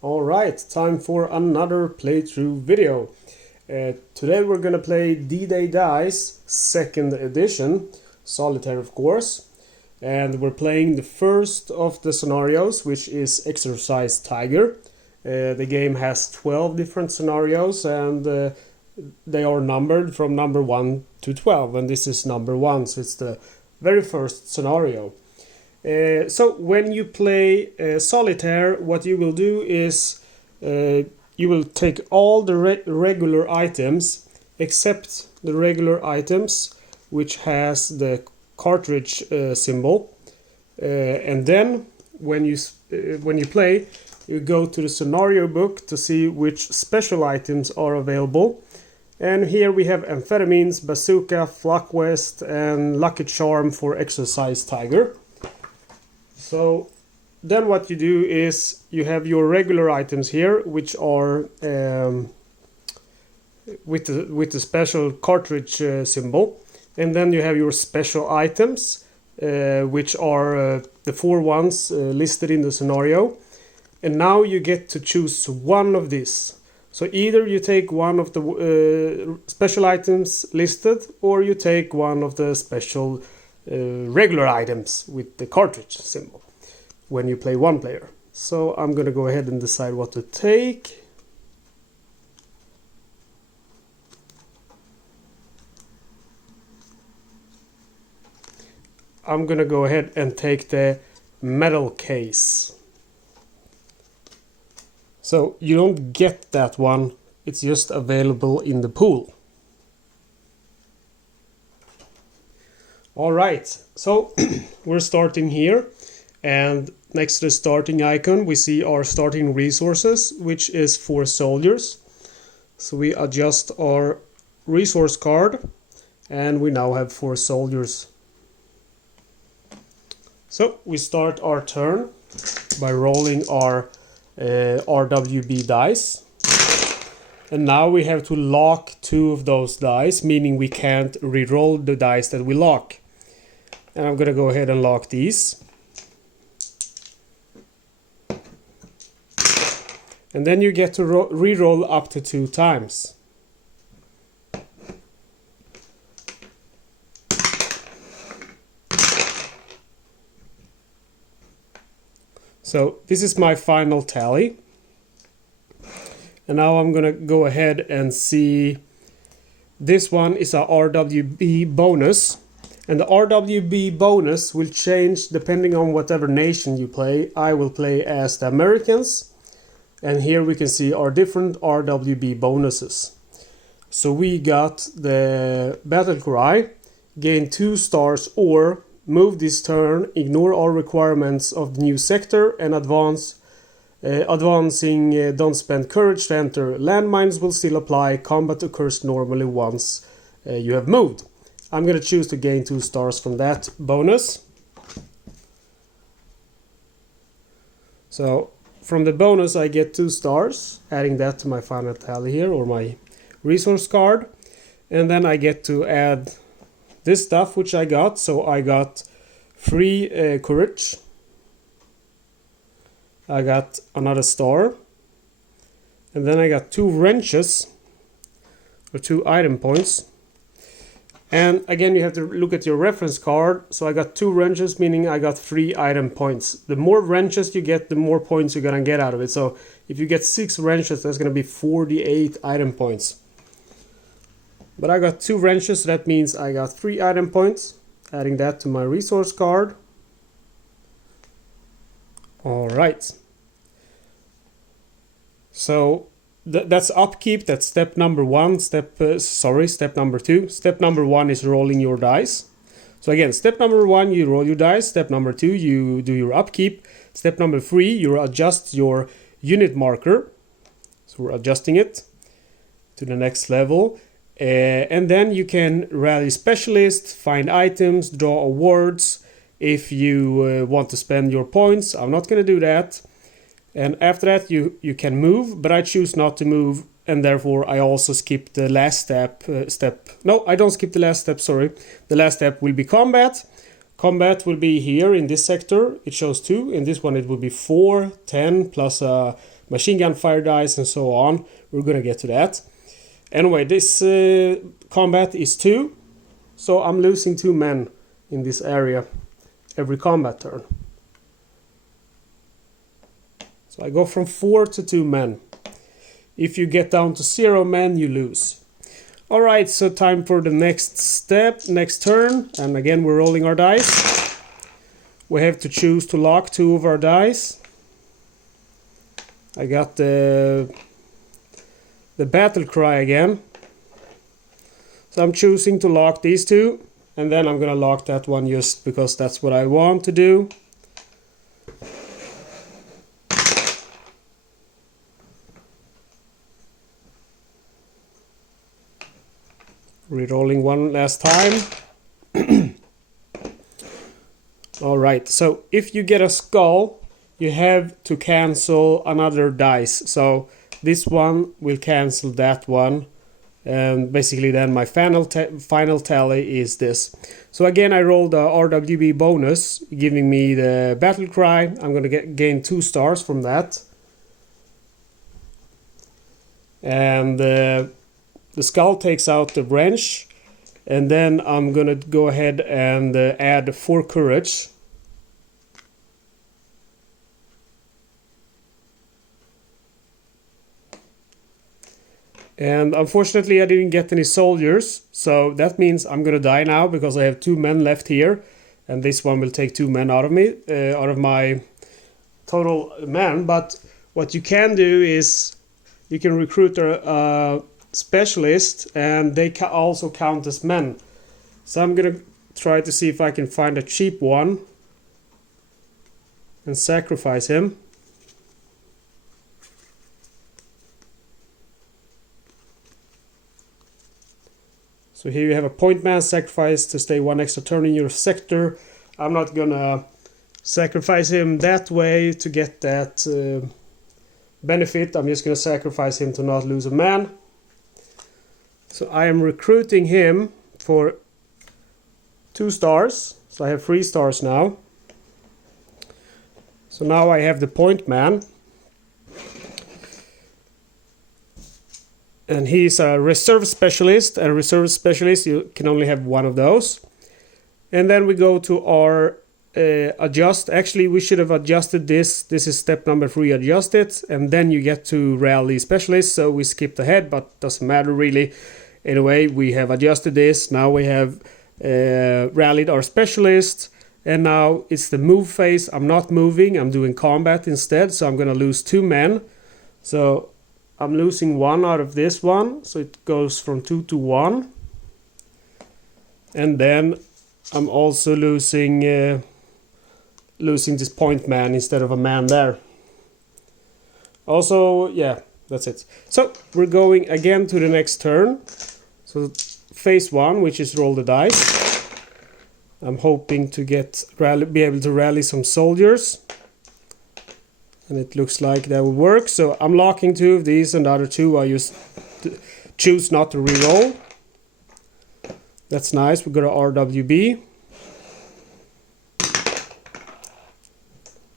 Alright, time for another playthrough video. Today we're gonna play D-Day Dice 2nd edition, Solitaire of course. And we're playing the first of the scenarios, which is Exercise Tiger. The game has 12 different scenarios and they are numbered from number 1 to 12, and this is number 1, so it's the very first scenario. So when you play Solitaire, what you will do is you will take all the regular items except the regular items which has the cartridge symbol, and then when you play, you go to the scenario book to see which special items are available. And here we have amphetamines, bazooka, flak vest, and lucky charm for Exercise Tiger. So then what you do is you have your regular items here, which are with the special cartridge symbol, and then you have your special items, which are the 4 ones listed in the scenario. And now you get to choose one of these. So either you take one of the special items listed, or you take one of the special regular items with the cartridge symbol when you play one player. So I'm gonna go ahead and decide what to take. I'm gonna go ahead and take the metal case. So you don't get that one, it's just available in the pool. Alright, so we're starting here, and next to the starting icon we see our starting resources, which is 4 soldiers. So we adjust our resource card and we now have 4 soldiers. So we start our turn by rolling our RWB dice, and now we have to lock 2 of those dice, meaning we can't re-roll the dice that we lock. And I'm gonna go ahead and lock these, and then you get to re-roll up to 2 times. So this is my final tally. And now I'm gonna go ahead and see. This one is a RWB bonus. And the RWB bonus will change depending on whatever nation you play. I will play as the Americans. And here we can see our different RWB bonuses. So we got the battle cry, gain 2 stars, or move this turn, ignore all requirements of the new sector, and advancing, don't spend courage to enter. Landmines will still apply. Combat occurs normally once you have moved. I'm going to choose to gain 2 stars from that bonus. So from the bonus I get 2 stars, adding that to my final tally here, or my resource card. And then I get to add this stuff which I got. So I got 3 courage, I got another star, and then I got 2 wrenches, or 2 item points. And again, you have to look at your reference card. So I got 2 wrenches, meaning I got 3 item points. The more wrenches you get, the more points you're gonna get out of it. So if you get 6 wrenches, that's gonna be 48 item points. But I got 2 wrenches, so that means I got 3 item points. Adding that to my resource card. Alright. So that's upkeep, that's step number 1. Step number 2. Step number 1 is rolling your dice. So again, step number 1, you roll your dice. Step number 2, you do your upkeep. Step number 3, you adjust your unit marker. So we're adjusting it to the next level. And then you can rally specialists, find items, draw awards if you want to spend your points. I'm not going to do that. And after that you can move, but I choose not to move, and therefore I also skip the last step. No, I don't skip the last step, sorry. The last step will be combat, Combat will be here in this sector. It shows 2. In this one it will be 4, 10 plus a machine gun fire dice and so on. We're gonna get to that. Anyway, this combat is 2. So I'm losing 2 men in this area every combat turn. So I go from 4 to 2 men. If you get down to 0 men, you lose. Alright, so time for the next step, next turn. And again, we're rolling our dice. We have to choose to lock 2 of our dice. I got the battle cry again. So I'm choosing to lock these 2. And then I'm gonna lock that one just because that's what I want to do. Rerolling one last time. Alright, so if you get a skull, you have to cancel another dice. So this one will cancel that one. And basically then my final tally is this. So again, I rolled a RWB bonus, giving me the battle cry. I'm going to gain 2 stars from that. And the skull takes out the wrench. And then I'm going to go ahead and add 4 courage. And unfortunately I didn't get any soldiers, so that means I'm gonna die now because I have 2 men left here, and this one will take 2 men out of me, out of my total men. But what you can do is you can recruit a specialist, and they also count as men. So I'm gonna try to see if I can find a cheap one and sacrifice him. So here you have a point man sacrifice to stay 1 extra turn in your sector. I'm not gonna sacrifice him that way to get that benefit. I'm just gonna sacrifice him to not lose a man. So I am recruiting him for 2 stars. So I have 3 stars now. So now I have the point man. And he's a reserve specialist, and reserve specialist, you can only have 1 of those. And then we go to our adjust. Actually, we should have adjusted this. This is step number 3, adjust it. And then you get to rally specialist. So we skipped ahead, but doesn't matter really. Anyway, we have adjusted this. Now we have rallied our specialist. And now it's the move phase. I'm not moving, I'm doing combat instead. So I'm going to lose 2 men. So I'm losing 1 out of this one, so it goes from 2 to 1. And then I'm also losing this point man instead of a man there. Also, yeah, that's it. So we're going again to the next turn. So phase 1, which is roll the dice. I'm hoping to be able to rally some soldiers. And it looks like that will work. So I'm locking 2 of these, and the other 2 I just choose not to reroll. That's nice. We got a RWB.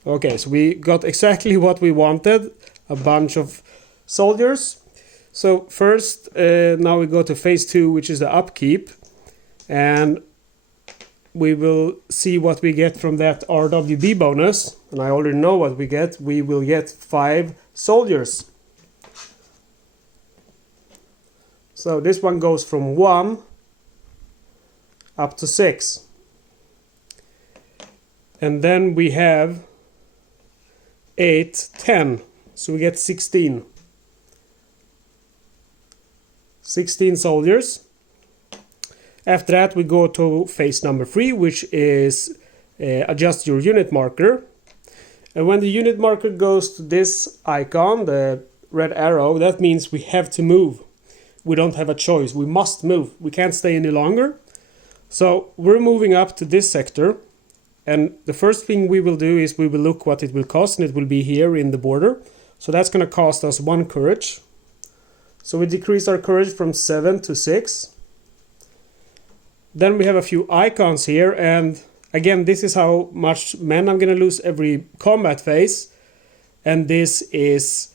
Okay, so we got exactly what we wanted. A bunch of soldiers. So first, now we go to phase 2, which is the upkeep. And we will see what we get from that RWB bonus. And I already know what we get. We will get 5 soldiers. So this one goes from 1 up to 6. And then we have 8, 10. So we get 16. 16 soldiers. After that we go to phase number 3, which is adjust your unit marker. And when the unit marker goes to this icon, the red arrow, that means we have to move. We don't have a choice. We must move. We can't stay any longer. So we're moving up to this sector. And the first thing we will do is we will look what it will cost, and it will be here in the border. So that's going to cost us 1 courage. So we decrease our courage from 7 to 6. Then we have a few icons here, and Again, this is how much men I'm gonna lose every combat phase, and this is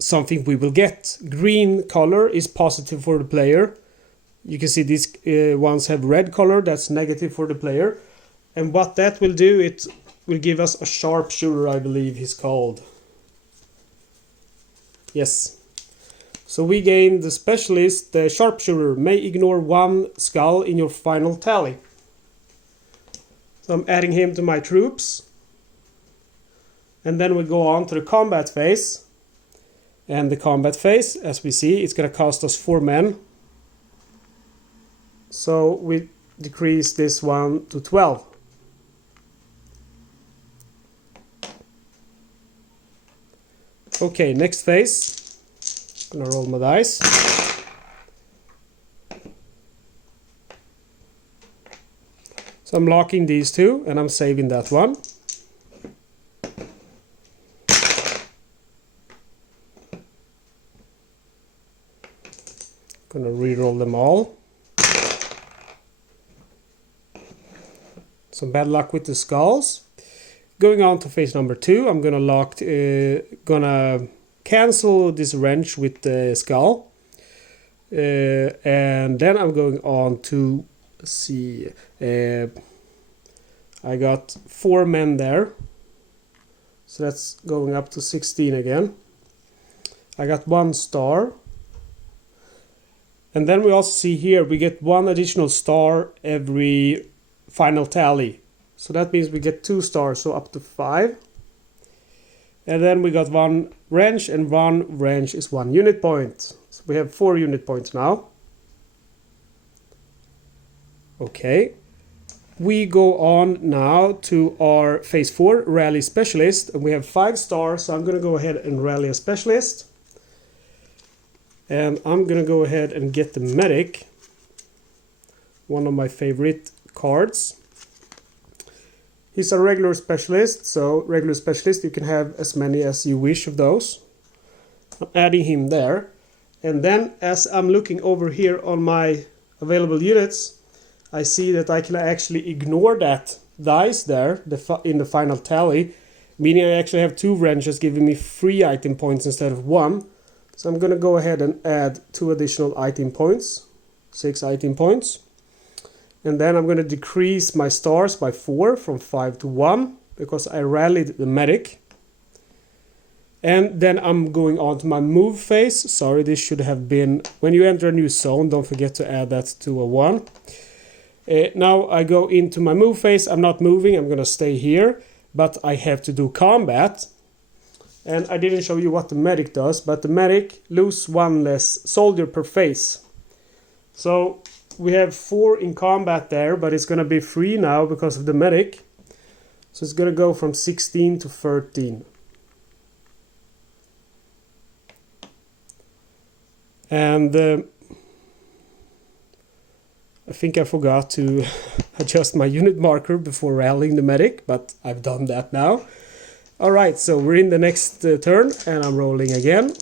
something we will get. Green color is positive for the player. You can see these ones have red color, that's negative for the player. And what that will do, it will give us a sharpshooter, I believe he's called. Yes. So we gain the specialist, the sharpshooter, may ignore one skull in your final tally. So I'm adding him to my troops. And then we go on to the combat phase. And the combat phase, as we see, it's going to cost us 4 men. So we decrease this one to 12. Okay, next phase. I'm gonna roll my dice. So I'm locking these two and I'm saving that one. Gonna re-roll them all. Some bad luck with the skulls. Going on to phase number 2, I'm gonna cancel this wrench with the skull, and then I'm going on to see. I got 4 men there, so that's going up to 16 again. I got 1 star, and then we also see here we get 1 additional star every final tally. So that means we get 2 stars, so up to 5. And then we got 1 wrench, and 1 wrench is 1 unit point. So we have 4 unit points now. Okay. We go on now to our phase 4 rally specialist, and we have 5 stars, so I'm going to go ahead and rally a specialist. And I'm going to go ahead and get the medic, one of my favorite cards. He's a regular specialist, so regular specialist, you can have as many as you wish of those. I'm adding him there. And then as I'm looking over here on my available units, I see that I can actually ignore that dice there in the final tally, meaning I actually have 2 wrenches giving me 3 item points instead of 1. So I'm going to go ahead and add 2 additional item points, 6 item points. And then I'm going to decrease my stars by 4 from 5 to 1 because I rallied the medic. And then I'm going on to my move phase. Sorry, this should have been when you enter a new zone. Don't forget to add that to a 1. Now I go into my move phase. I'm not moving. I'm going to stay here. But I have to do combat. And I didn't show you what the medic does. But the medic loses 1 less soldier per phase. So we have 4 in combat there, but it's going to be 3 now because of the medic. So it's going to go from 16 to 13. And I think I forgot to adjust my unit marker before rallying the medic, but I've done that now. Alright, so we're in the next turn, and I'm rolling again.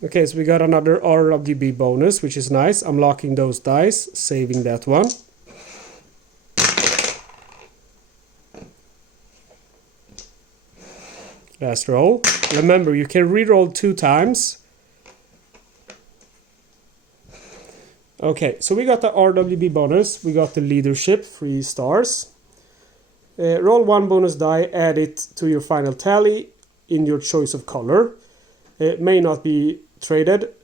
Okay, so we got another RWB bonus, which is nice. I'm locking those dice, saving that one. Last roll. Remember, you can re-roll 2 times. Okay, so we got the RWB bonus. We got the leadership, 3 stars. Roll 1 bonus die, add it to your final tally in your choice of color. It may not be traded,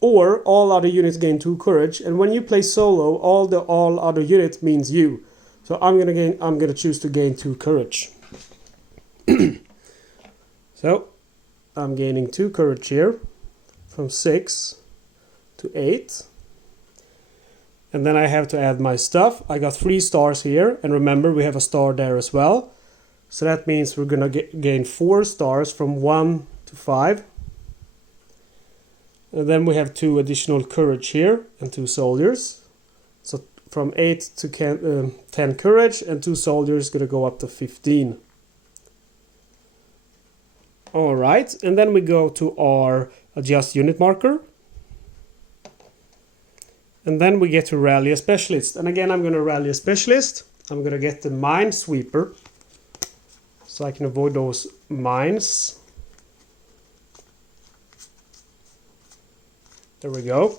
or all other units gain 2 courage, and when you play solo, all other units means you. So I'm gonna choose to gain 2 courage. So I'm gaining 2 courage here, from 6 to 8, and then I have to add my stuff. I got 3 stars here, and remember we have a star there as well, so that means we're gonna gain 4 stars from 1 to 5. And then we have 2 additional courage here and 2 soldiers. So from 8 to 10 courage, and 2 soldiers going to go up to 15. Alright, and then we go to our adjust unit marker. And then we get to rally a specialist. And again, I'm going to rally a specialist. I'm going to get the minesweeper, so I can avoid those mines. There we go.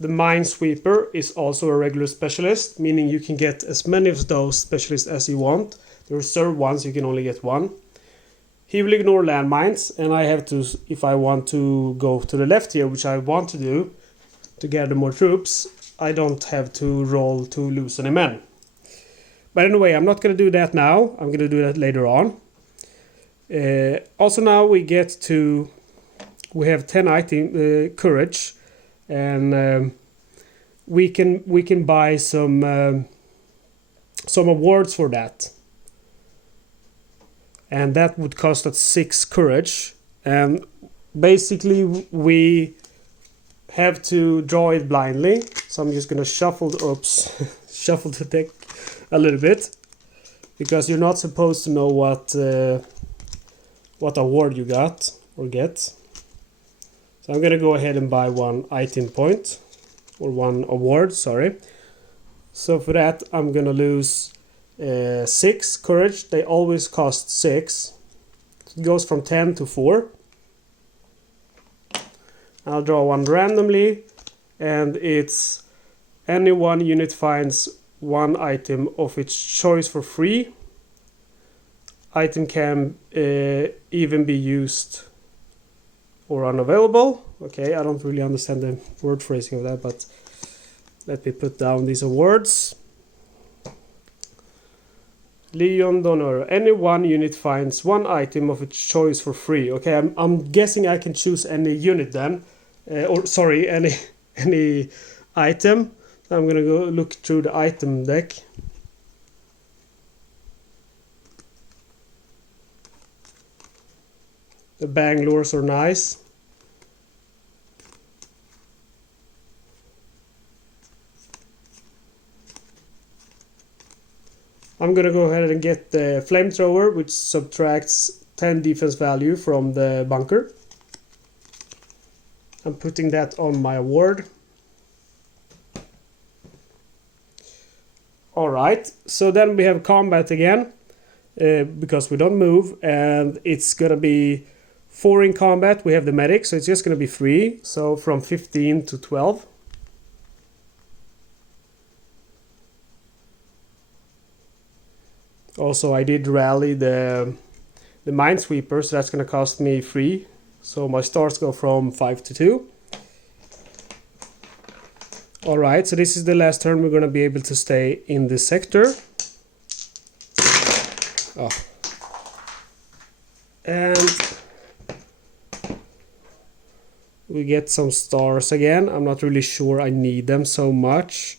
The minesweeper is also a regular specialist, meaning you can get as many of those specialists as you want. The reserve ones, you can only get one. He will ignore landmines, and I have to, if I want to go to the left here, which I want to do, to gather more troops, I don't have to roll to lose any men. But anyway, I'm not going to do that now. I'm going to do that later on. Also now we get to, we have 10 item courage, and we can buy some awards for that. And that would cost us 6 courage. And basically we have to draw it blindly. So I'm just gonna shuffle the deck a little bit, because you're not supposed to know what award you got or get. So I'm gonna go ahead and buy 1 item point, or 1 award, sorry. So for that I'm gonna lose 6 courage. They always cost 6. It goes from 10 to 4. I'll draw 1 randomly, and it's any one unit finds 1 item of its choice for free. Item can even be used or unavailable. Okay, I don't really understand the word phrasing of that, but let me put down these awards. Legion d'Honneur. Any one unit finds 1 item of its choice for free. Okay, I'm guessing I can choose any unit then. Or sorry, any item. I'm gonna go look through the item deck. The Bangalores are nice. I'm gonna go ahead and get the flamethrower, which subtracts 10 defense value from the bunker. I'm putting that on my award. Alright, so then we have combat again, because we don't move, and it's gonna be 4 in combat. We have the medic, so it's just gonna be 3, so from 15 to 12. Also, I did rally the minesweeper, so that's gonna cost me 3. So my stars go from 5 to 2. Alright, so this is the last turn we're going to be able to stay in this sector. Oh. And we get some stars again. I'm not really sure I need them so much.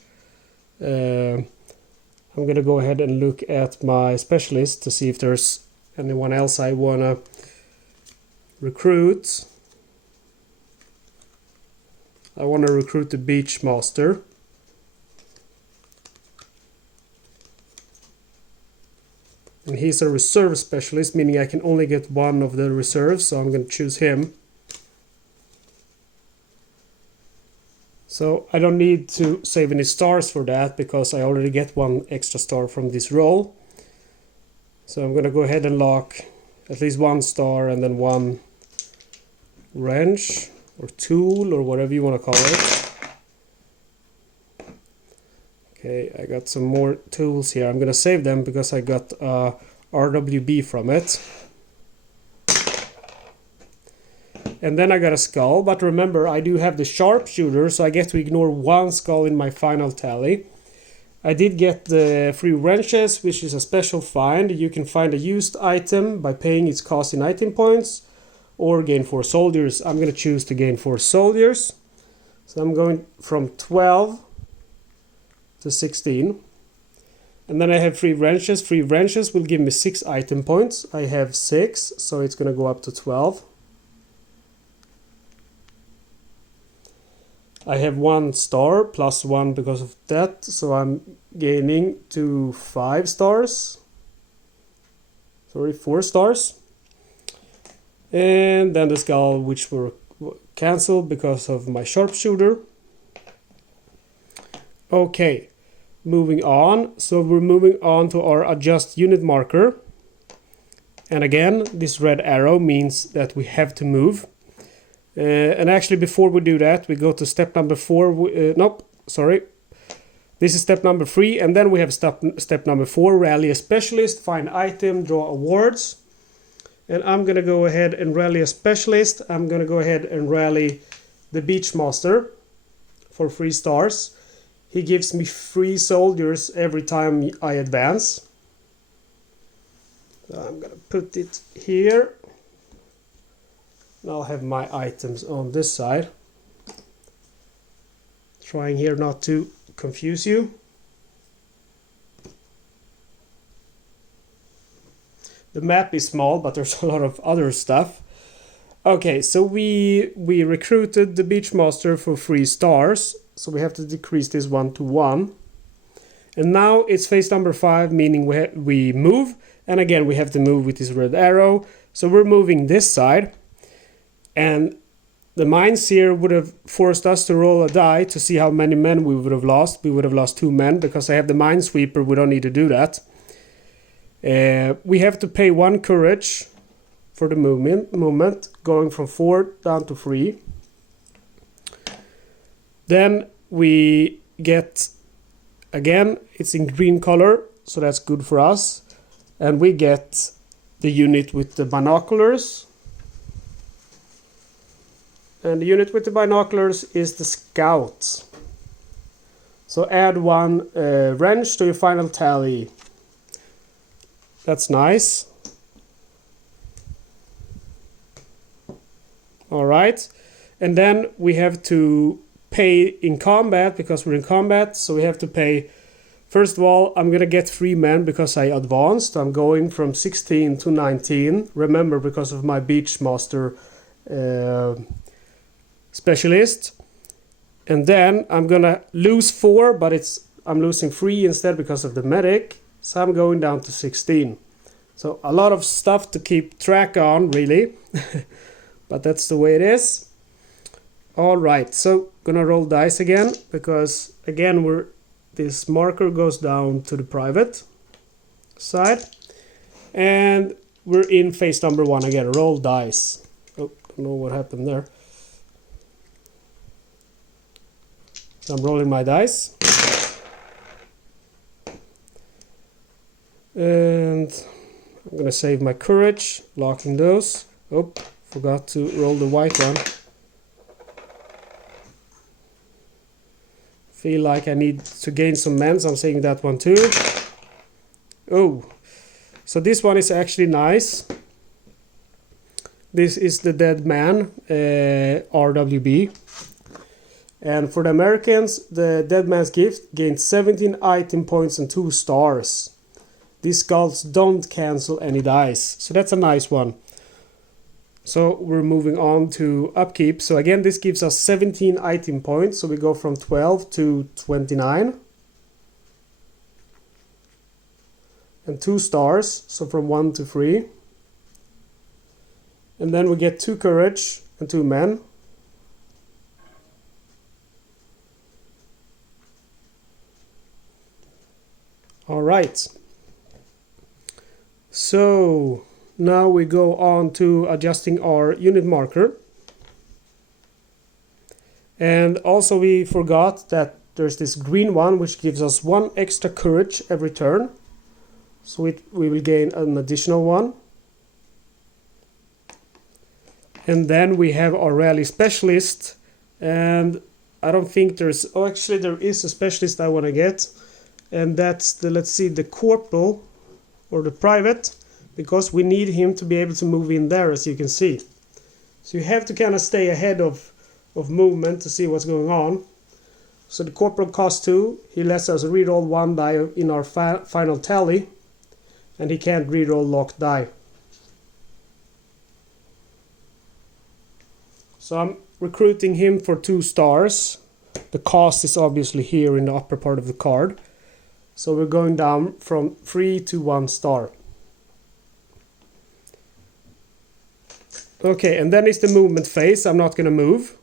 I'm going to go ahead and look at my specialist to see if there's anyone else I want to recruit. I want to recruit the beachmaster. And he's a reserve specialist, meaning I can only get 1 of the reserves, so I'm going to choose him. So I don't need to save any stars for that, because I already get 1 extra star from this roll. So I'm going to go ahead and lock at least 1 star and then 1 wrench or tool or whatever you want to call it. Okay, I got some more tools here. I'm going to save them because I got RWB from it. And then I got a skull, but remember I do have the sharpshooter, so I get to ignore 1 skull in my final tally. I did get the 3 wrenches, which is a special find. You can find a used item by paying its cost in item points, or gain 4 soldiers. I'm going to choose to gain 4 soldiers. So I'm going from 12 to 16. And then I have 3 wrenches. 3 wrenches will give me 6 item points. I have 6, so it's going to go up to 12. I have 1 star, plus 1 because of that, so I'm gaining to 5 stars. Sorry, 4 stars. And then the skull, which were cancelled because of my sharpshooter. Okay, moving on. So we're moving on to our adjust unit marker. And again, this red arrow means that we have to move. And actually, before we do that, we go to step number 4. Nope, sorry. This is step number 3, and then we have step number 4, rally a specialist, find item, draw awards. And I'm going to go ahead and rally a specialist. I'm going to go ahead and rally the beachmaster for 3 stars. He gives me 3 soldiers every time I advance. So I'm going to put it here. I'll have my items on this side. Trying here not to confuse you. The map is small, but there's a lot of other stuff. Okay, so we recruited the beachmaster for 3 stars, so we have to decrease this one to 1. And now it's phase number 5, meaning we move, and again we have to move with this red arrow. So we're moving this side, and the mines here would have forced us to roll a die to see how many men we would have lost. We would have lost 2 men, because I have the minesweeper, we don't need to do that. We have to pay 1 courage for the movement, going from 4 down to 3. Then we get, again, it's in green color, so that's good for us. And we get the unit with the binoculars. And the unit with the binoculars is the scouts. So add 1 wrench to your final tally. That's nice. Alright. And then we have to pay in combat, because we're in combat. So we have to pay, first of all, I'm going to get 3 men because I advanced. I'm going from 16 to 19. Remember, because of my beachmaster specialist. And then I'm going to lose 4, but I'm losing 3 instead because of the medic. So I'm going down to 16. So a lot of stuff to keep track on, really. But that's the way it is. Alright, so gonna roll dice again, because again this marker goes down to the private side. And we're in phase number 1 again. Roll dice. Oh, don't know what happened there. So I'm rolling my dice. And I'm gonna save my courage, locking those. Oh, forgot to roll the white one. Feel like I need to gain some men, so I'm saving that one too. Oh, so this one is actually nice. This is the dead man, RWB. And for the Americans, the dead man's gift gains 17 item points and 2 stars. These skulls don't cancel any dice, so that's a nice one. So we're moving on to upkeep. So again, this gives us 17 item points, so we go from 12 to 29. And 2 stars, so from 1 to 3. And then we get 2 courage and 2 men. Alright. So now we go on to adjusting our unit marker. And also we forgot that there's this green one which gives us 1 extra courage every turn. So we will gain an additional 1. And then we have our rally specialist. And I don't think there's... Oh, actually there is a specialist I want to get. And that's the, let's see, the corporal or the private. Because we need him to be able to move in there, as you can see. So you have to kind of stay ahead of movement to see what's going on. So the corporal costs 2. He lets us reroll 1 die in our final tally. And he can't reroll locked die. So I'm recruiting him for 2 stars. The cost is obviously here in the upper part of the card. So we're going down from 3 to 1 star. Okay, and then is the movement phase. I'm not going to move.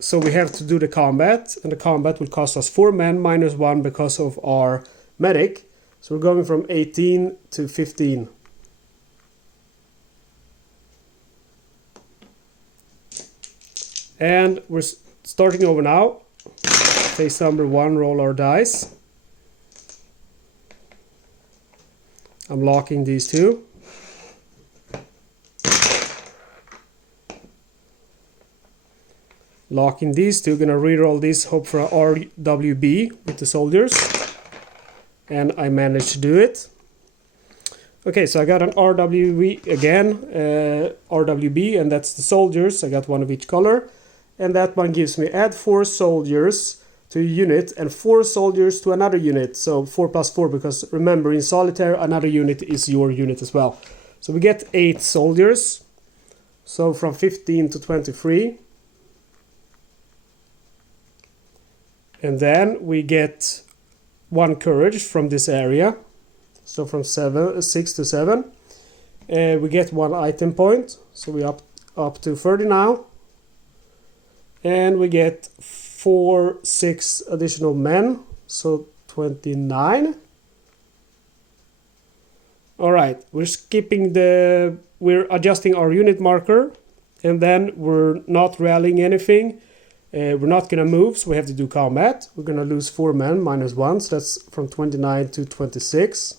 so we have to do the combat, and the combat will cost us 4 men minus 1 because of our medic. So we're going from 18 to 15. And we're starting over now. Phase number 1, roll our dice. I'm locking these two. Locking these two, gonna reroll this, hope for a RWB with the soldiers. And I managed to do it. Okay, so I got an RWB again, RWB, and that's the soldiers. I got one of each color. And that one gives me add 4 soldiers to a unit and 4 soldiers to another unit. So 4 plus 4, because remember in Solitaire another unit is your unit as well. So we get 8 soldiers. So from 15 to 23. And then we get 1 courage from this area. So from 6 to 7. We get 1 item point. So we up to 30 now. And we get 6 additional men. So 29. Alright, we're adjusting our unit marker. And then we're not rallying anything. We're not going to move, so we have to do combat. We're going to lose 4 men, minus 1, so that's from 29 to 26.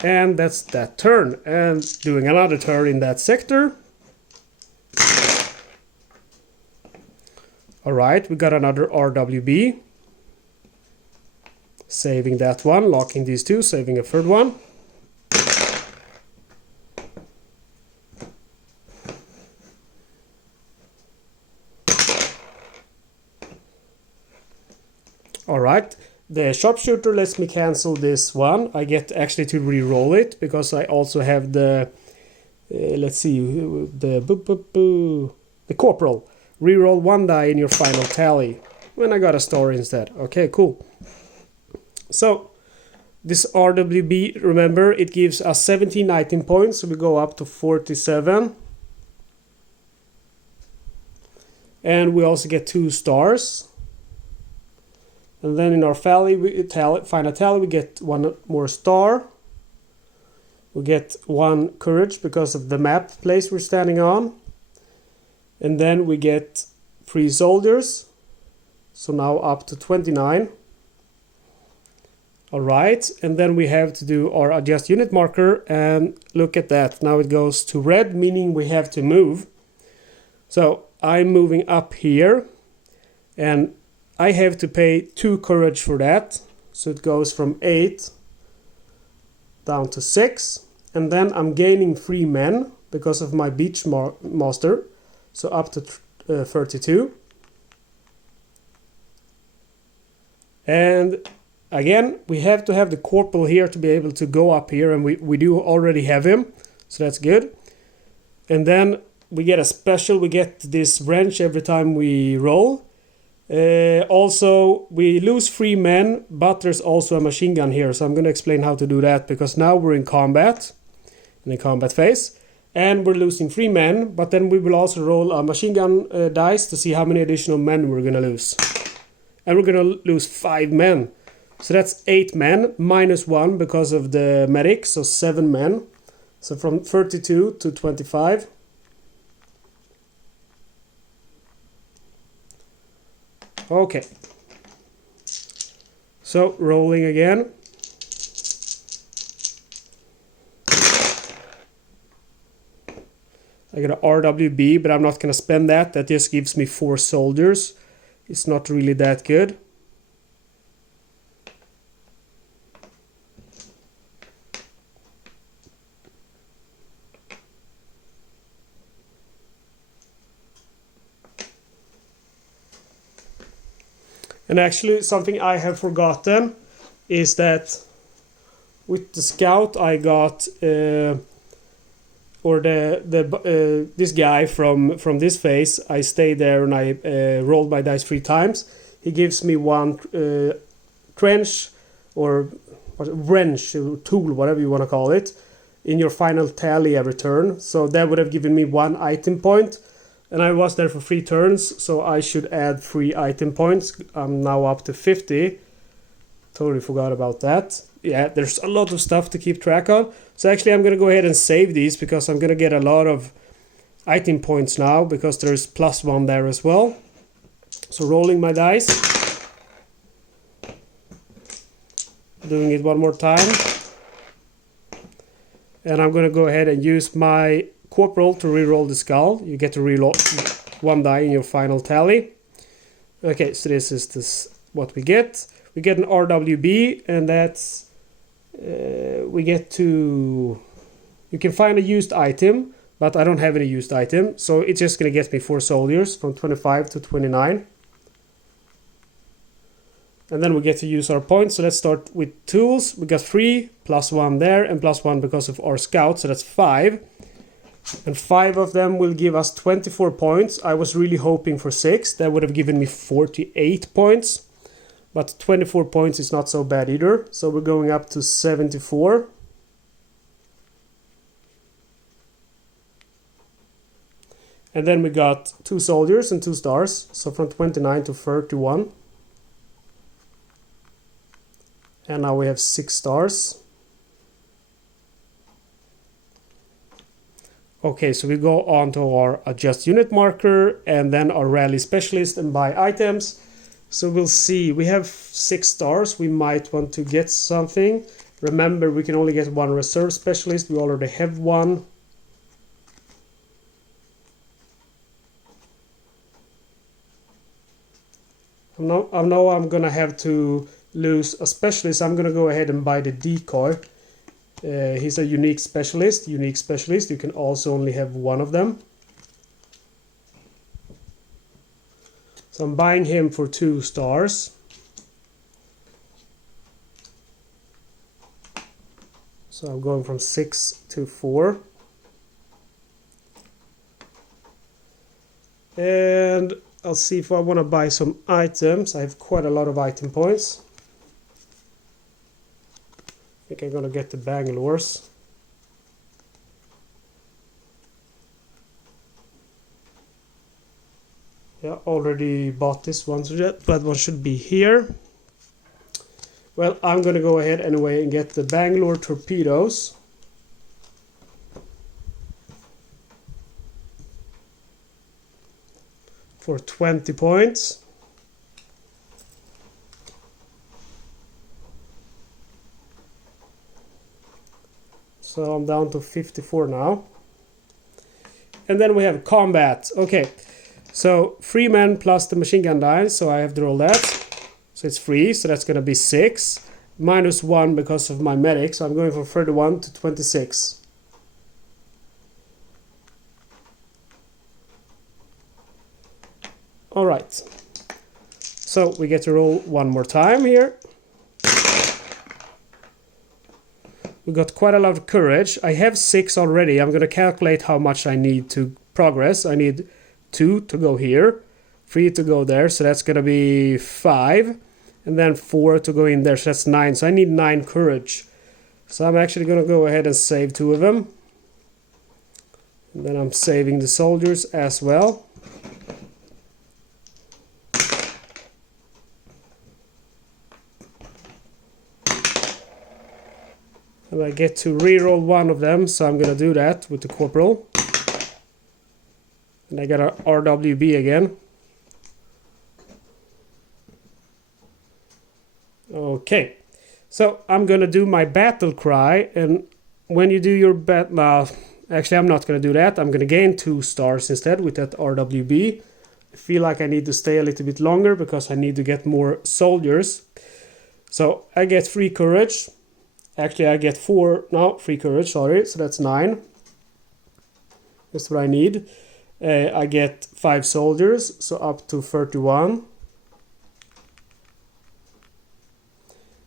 And that's that turn. And doing another turn in that sector. Alright, we got another RWB. Saving that one, locking these two, saving a third one. Alright, the sharpshooter lets me cancel this one. I get actually to re-roll it because I also have the, let's see, the corporal. Re-roll 1 die in your final tally. When I got a star instead. Okay, cool. So, this RWB, remember, it gives us 17 item points, so we go up to 47. And we also get 2 stars. And then in our final tally, we get 1 more star. We get 1 courage because of the map place we're standing on. And then we get 3 soldiers. So now up to 29. Alright, and then we have to do our adjust unit marker, and look at that. Now it goes to red, meaning we have to move. So I'm moving up here, and I have to pay 2 courage for that. So it goes from 8 down to 6. And then I'm gaining 3 men because of my beachmaster. So up to 32. And again, we have to have the corporal here to be able to go up here. And we do already have him. So that's good. And then we get a special. We get this wrench every time we roll. Also, we lose 3 men, but there's also a machine gun here, so I'm going to explain how to do that, because now we're in combat, in the combat phase, and we're losing 3 men, but then we will also roll a machine gun dice to see how many additional men we're going to lose. And we're going to lose 5 men, so that's 8 men, minus 1 because of the medic, so 7 men, so from 32 to 25. Okay, so rolling again. I got an RWB, but I'm not going to spend that. That just gives me 4 soldiers. It's not really that good. And actually, something I have forgotten is that with the scout I got, this guy from this phase, I stayed there and I rolled my dice 3 times. He gives me 1 trench or wrench, tool, whatever you want to call it, in your final tally every turn. So that would have given me 1 item point. And I was there for 3 turns, so I should add 3 item points. I'm now up to 50. Totally forgot about that. Yeah, there's a lot of stuff to keep track of. So actually I'm gonna go ahead and save these because I'm gonna get a lot of item points now because there's +1 there as well. So rolling my dice. Doing it one more time. And I'm gonna go ahead and use my corporal to reroll the skull. You get to reroll 1 die in your final tally. Okay, so this is what we get. We get an RWB, and that's we get to. You can find a used item, but I don't have any used item, so it's just gonna get me 4 soldiers from 25 to 29. And then we get to use our points. So let's start with tools. We got 3 +1 there, and +1 because of our scout, so that's 5. And 5 of them will give us 24 points. I was really hoping for 6. That would have given me 48 points. But 24 points is not so bad either. So we're going up to 74. And then we got 2 soldiers and 2 stars. So from 29 to 31. And now we have 6 stars. Okay, so we go on to our adjust unit marker and then our rally specialist and buy items. So we'll see, we have 6 stars, we might want to get something. Remember, we can only get 1 reserve specialist, we already have 1. I know I'm gonna have to lose a specialist. I'm gonna go ahead and buy the decoy. He's a unique specialist. You can also only have 1 of them. So I'm buying him for 2 stars. So I'm going from 6 to 4. And I'll see if I want to buy some items. I have quite a lot of item points. I think I'm gonna get the Bangalores. Yeah, already bought this one, so that one should be here. Well, I'm gonna go ahead anyway and get the Bangalore torpedoes. For 20 points. So I'm down to 54 now. And then we have combat. Okay, so 3 men plus the machine gun dice, so I have to roll that. So it's 3, so that's gonna be 6. Minus 1 because of my medic, so I'm going from 31 to 26. Alright. So we get to roll 1 more time here. We got quite a lot of courage. I have 6 already. I'm going to calculate how much I need to progress. I need 2 to go here, 3 to go there, so that's going to be 5. And then 4 to go in there, so that's 9. So I need 9 courage. So I'm actually going to go ahead and save 2 of them. And then I'm saving the soldiers as well. And I get to reroll 1 of them, so I'm gonna do that with the corporal. And I got a RWB again. Okay, so I'm gonna do my battle cry, and when you do your actually I'm not gonna do that. I'm gonna gain 2 stars instead with that RWB. I feel like I need to stay a little bit longer because I need to get more soldiers. So I get 3 courage. Actually, I get 3 courage, sorry, so that's 9. That's what I need. I get 5 soldiers, so up to 31.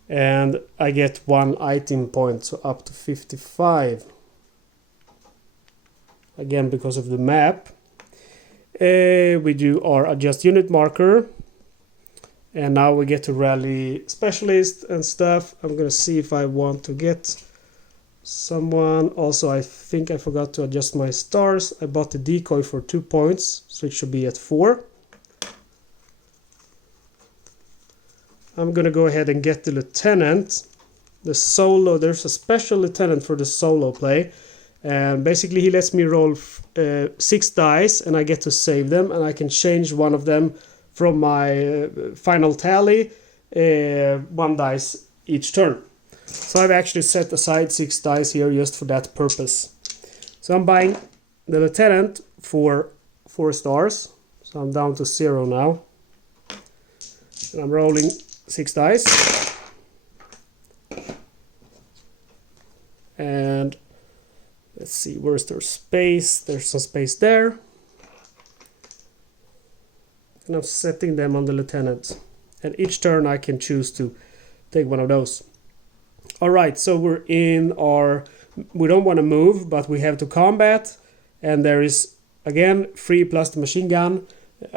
And I get 1 item point, so up to 55. Again, because of the map. We do our adjust unit marker. And now we get to rally specialist and stuff. I'm gonna see if I want to get Someone also, I think I forgot to adjust my stars. I bought the decoy for 2 points, so it should be at 4. I'm gonna go ahead and get the lieutenant. The solo, there's a special lieutenant for the solo play. And basically he lets me roll 6 dice and I get to save them, and I can change one of them from my final tally 1 dice each turn. So I've actually set aside 6 dice here just for that purpose. So I'm buying the lieutenant for 4 stars. So I'm down to 0 now. And I'm rolling 6 dice. And let's see, where's there space? There's some space there. And I'm setting them on the lieutenant. And each turn I can choose to take one of those. Alright, so we're in our... We don't want to move, but we have to combat. And there is, again, 3 plus the machine gun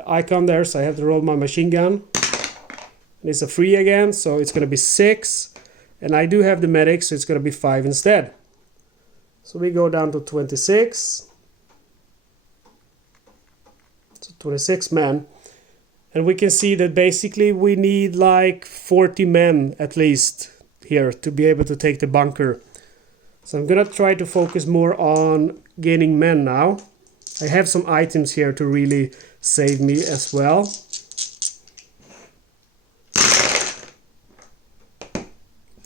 icon there, so I have to roll my machine gun. And it's a 3 again, so it's going to be 6. And I do have the medic, so it's going to be 5 instead. So we go down to 26. So 26 men. And we can see that basically we need like 40 men at least here to be able to take the bunker. So I'm gonna try to focus more on gaining men now. I have some items here to really save me as well.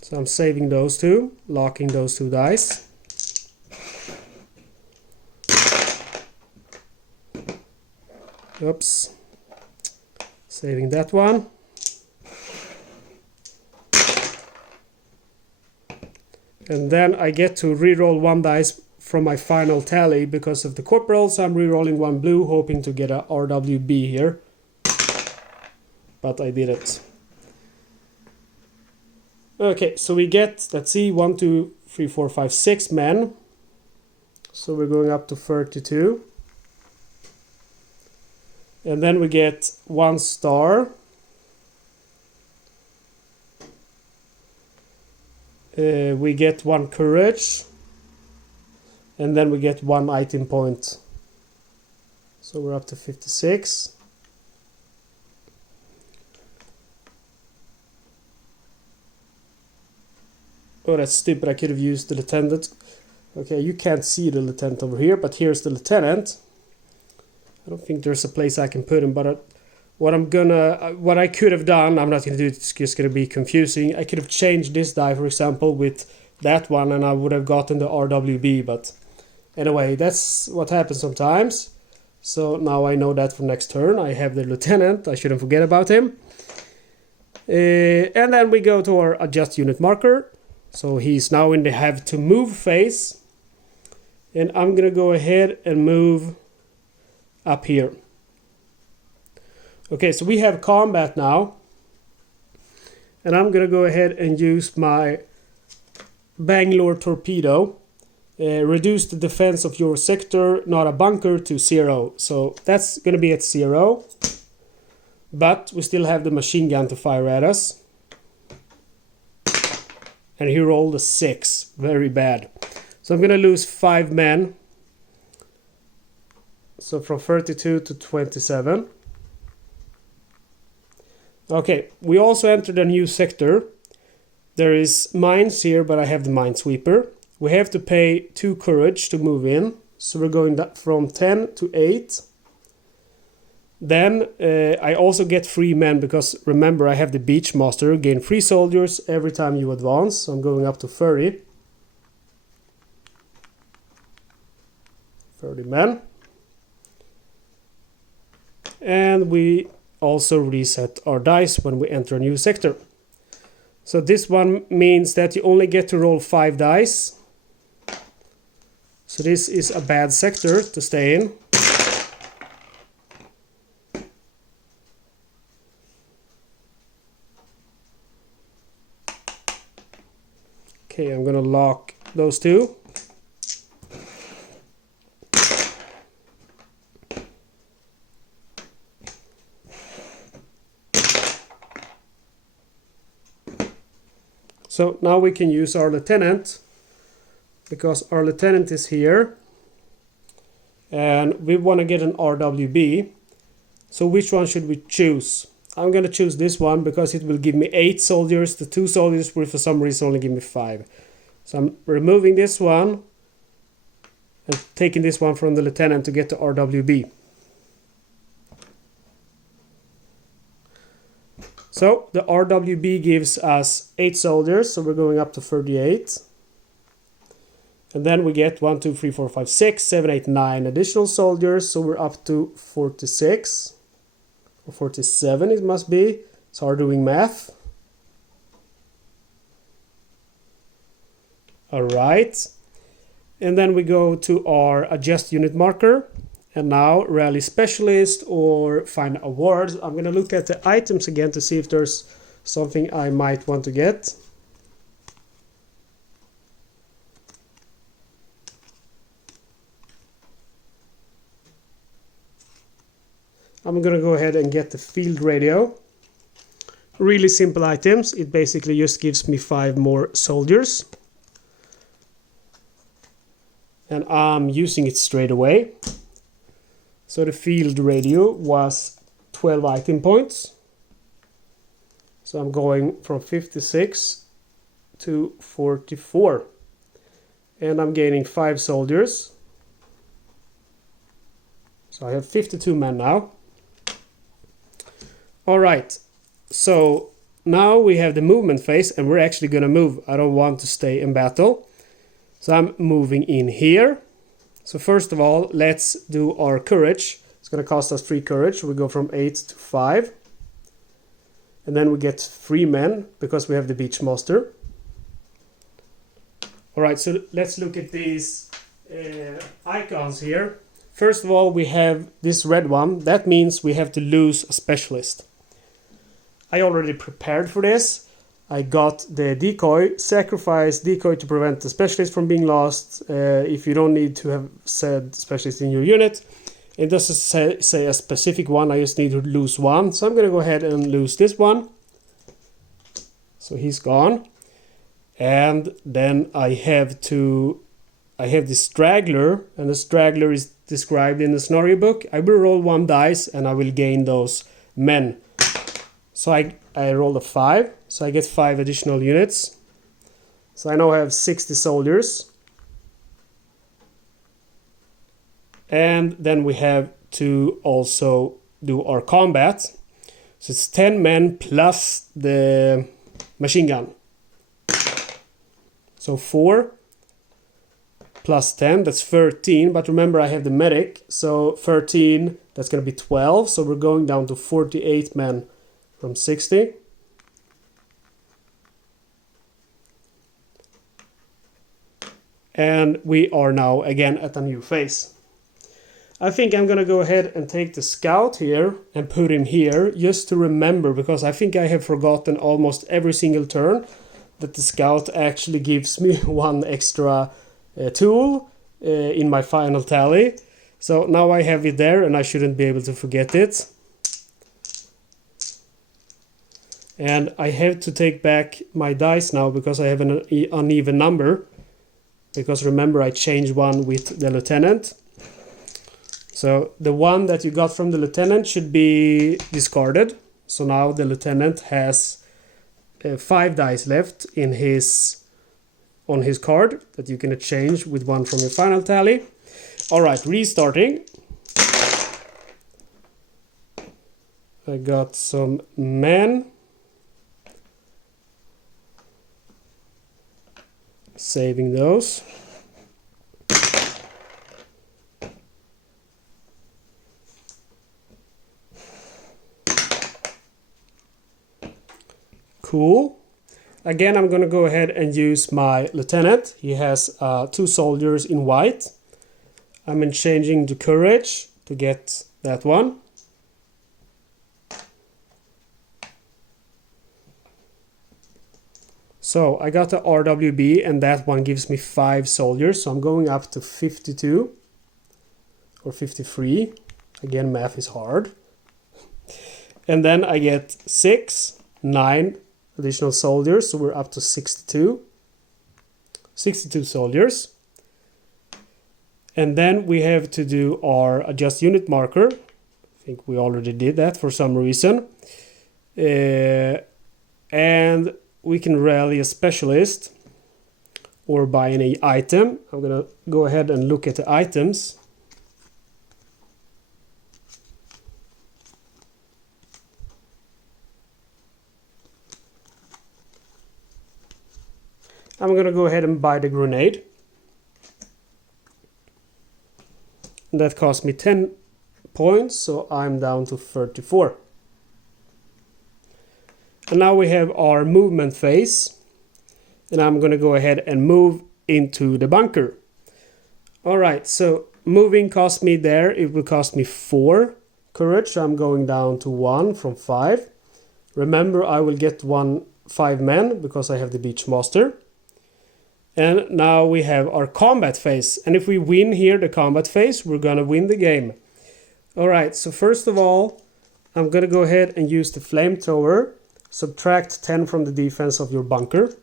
So I'm saving those 2, locking those 2 dice. Oops. Saving that one. And then I get to reroll 1 dice from my final tally because of the corporal, so I'm rerolling 1 blue, hoping to get a RWB here. But I didn't. Okay, so we get, let's see, 1, 2, 3, 4, 5, 6 men. So we're going up to 32. And then we get 1 star. We get 1 courage. And then we get 1 item point. So we're up to 56. Oh, that's stupid. I could have used the lieutenant. Okay, you can't see the lieutenant over here, but here's the lieutenant. I don't think there's a place I can put him, but what I could have done, I'm not going to do it, it's just going to be confusing. I could have changed this die, for example, with that one, and I would have gotten the RWB, but anyway, that's what happens sometimes. So now I know that for next turn. I have the lieutenant, I shouldn't forget about him. And then we go to our adjust unit marker. So he's now in the have to move phase. And I'm going to go ahead and move up here. Okay, so we have combat now. And I'm going to go ahead and use my Bangalore torpedo. Reduce the defense of your sector, not a bunker, to 0. So that's going to be at 0. But we still have the machine gun to fire at us. And he rolled a 6. Very bad. So I'm going to lose 5 men. So from 32 to 27. Okay, we also entered a new sector. There is mines here, but I have the minesweeper. We have to pay 2 courage to move in. So we're going from 10 to 8. Then I also get 3 men because remember I have the beachmaster, gain 3 soldiers every time you advance. So I'm going up to 30. 30 men. And we also reset our dice when we enter a new sector. So this one means that you only get to roll 5 dice. So this is a bad sector to stay in. Okay, I'm gonna lock those 2. So now we can use our lieutenant because our lieutenant is here and we want to get an RWB. So which one should we choose? I'm going to choose this one because it will give me 8 soldiers. The 2 soldiers will for some reason only give me 5. So I'm removing this one and taking this one from the lieutenant to get the RWB. So the RWB gives us 8 soldiers, so we're going up to 38. And then we get 1, 2, 3, 4, 5, 6, 7, 8, 9 additional soldiers, so we're up to 46. Or 47 it must be. It's hard doing math. Alright. And then we go to our adjust unit marker. And now rally specialist or find awards. I'm going to look at the items again to see if there's something I might want to get. I'm going to go ahead and get the field radio. Really simple items. It basically just gives me 5 more soldiers. And I'm using it straight away. So the field radio was 12 item points. So I'm going from 56 to 44. And I'm gaining 5 soldiers. So I have 52 men now. Alright, so now we have the movement phase and we're actually going to move. I don't want to stay in battle. So I'm moving in here. So first of all, let's do our courage. It's going to cost us 3 courage. We go from 8 to 5. And then we get 3 men because we have the beachmaster. Alright, so let's look at these icons here. First of all, we have this red one. That means we have to lose a specialist. I already prepared for this. I got the decoy, sacrifice decoy to prevent the specialist from being lost. If you don't need to have said specialist in your unit. It doesn't say a specific one, I just need to lose one. So I'm going to go ahead and lose this one. So he's gone. And then I have the straggler, and the straggler is described in the scenario book. I will roll 1 dice and I will gain those men. So I rolled a 5, so I get 5 additional units. So I now have 60 soldiers. And then we have to also do our combat. So it's 10 men plus the machine gun. So 4 plus 10, that's 13. But remember I have the medic, so 13, that's going to be 12. So we're going down to 48 men from 60. And we are now again at a new phase. I think I'm going to go ahead and take the scout here and put him here just to remember, because I think I have forgotten almost every single turn that the scout actually gives me 1 extra tool in my final tally. So now I have it there and I shouldn't be able to forget it. And I have to take back my dice now because I have an uneven number. Because remember I changed one with the lieutenant. So the one that you got from the lieutenant should be discarded. So now the lieutenant has 5 dice left in on his card that you can exchange with 1 from your final tally. Alright, restarting. I got some men. Saving those. Cool. Again, I'm going to go ahead and use my lieutenant. He has 2 soldiers in white. I'm exchanging the courage to get that one. So I got the RWB and that one gives me 5 soldiers. So I'm going up to 52 or 53. Again, math is hard. And then I get 6, 9 additional soldiers. So we're up to 62. 62 soldiers. And then we have to do our adjust unit marker. I think we already did that for some reason. And we can rally a specialist or buy any item. I'm gonna go ahead and look at the items. I'm gonna go ahead and buy the grenade. And that cost me 10 points, so I'm down to 34. And now we have our movement phase. And I'm gonna go ahead and move into the bunker. Alright, so moving cost me there, it will cost me 4 courage, so I'm going down to 1 from 5. Remember, I will get 5 men because I have the beachmaster. And now we have our combat phase. And if we win here, the combat phase, we're gonna win the game. Alright, so first of all, I'm gonna go ahead and use the flamethrower. Subtract 10 from the defense of your bunker.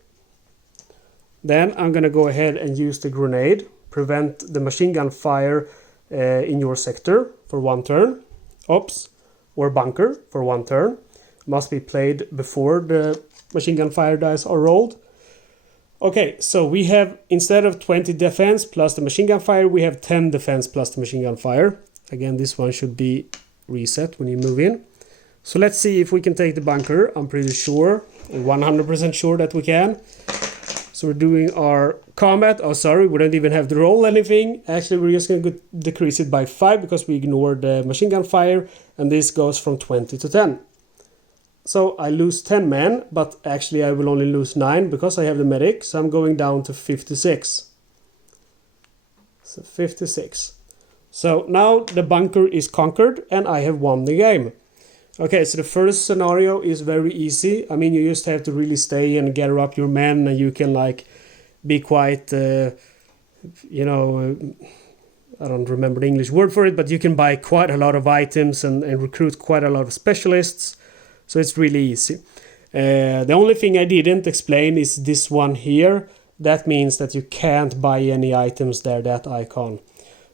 Then I'm gonna go ahead and use the grenade. Prevent the machine gun fire in your sector for 1 turn. Ops, or bunker for 1 turn. Must be played before the machine gun fire dice are rolled. Okay, so we have, instead of 20 defense plus the machine gun fire, we have 10 defense plus the machine gun fire. Again, this one should be reset when you move in. So let's see if we can take the bunker. I'm pretty sure, 100% sure that we can. So we're doing our combat. Oh, sorry, we don't even have to roll anything. Actually, we're just going to decrease it by 5 because we ignored the machine gun fire. And this goes from 20 to 10. So I lose 10 men, but actually I will only lose 9 because I have the medic. So I'm going down to 56. So 56. So now the bunker is conquered and I have won the game. Okay, so the first scenario is very easy. I mean, you just have to really stay and gather up your men, and you can like be quite, I don't remember the English word for it, but you can buy quite a lot of items and recruit quite a lot of specialists. So it's really easy. The only thing I didn't explain is this one here. That means that you can't buy any items there, that icon.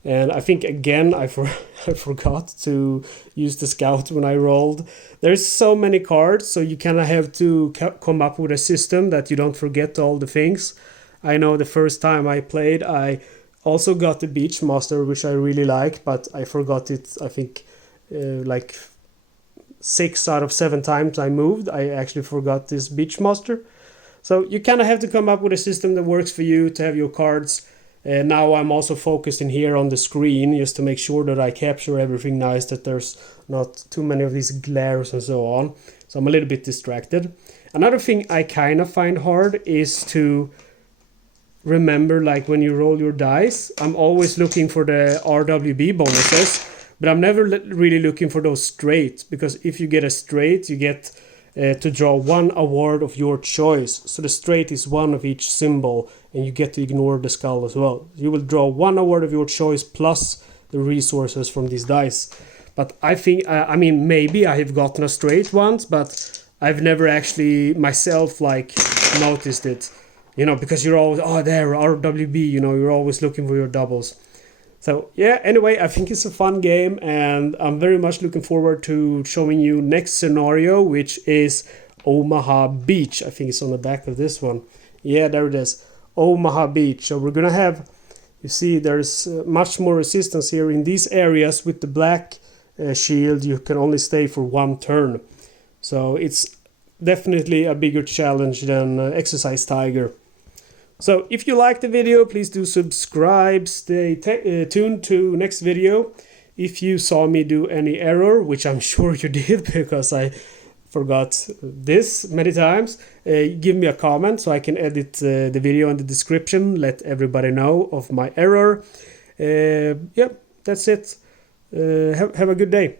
And I think again I forgot to use the scout when I rolled. There's so many cards, so you kind of have to come up with a system that you don't forget all the things. I know the first time I played, I also got the beachmaster, which I really like, but I forgot it. I think like 6 out of 7 times I moved, I actually forgot this beachmaster. So you kind of have to come up with a system that works for you to have your cards. Now I'm also focused in here on the screen just to make sure that I capture everything nice, that there's not too many of these glares and so on. So I'm a little bit distracted. Another thing I kind of find hard is to remember, like when you roll your dice, I'm always looking for the RWB bonuses, but I'm never really looking for those straight, because if you get a straight, you get to draw 1 award of your choice. So the straight is 1 of each symbol, and you get to ignore the skull as well. You will draw 1 award of your choice plus the resources from these dice. But I think, I mean, maybe I have gotten a straight once, but I've never actually myself like noticed it. You know, because you're always, oh, there, RWB, you know, you're always looking for your doubles. So yeah, anyway, I think it's a fun game, and I'm very much looking forward to showing you next scenario, which is Omaha Beach. I think it's on the back of this one. Yeah, there it is. Omaha Beach. So we're gonna have, you see, there's much more resistance here in these areas. With the black shield, you can only stay for 1 turn. So it's definitely a bigger challenge than Exercise Tiger. So if you like the video, please do subscribe, stay tuned to next video. If you saw me do any error, which I'm sure you did because I forgot this many times, give me a comment so I can edit the video in the description, let everybody know of my error. Yeah, that's it. Have a good day.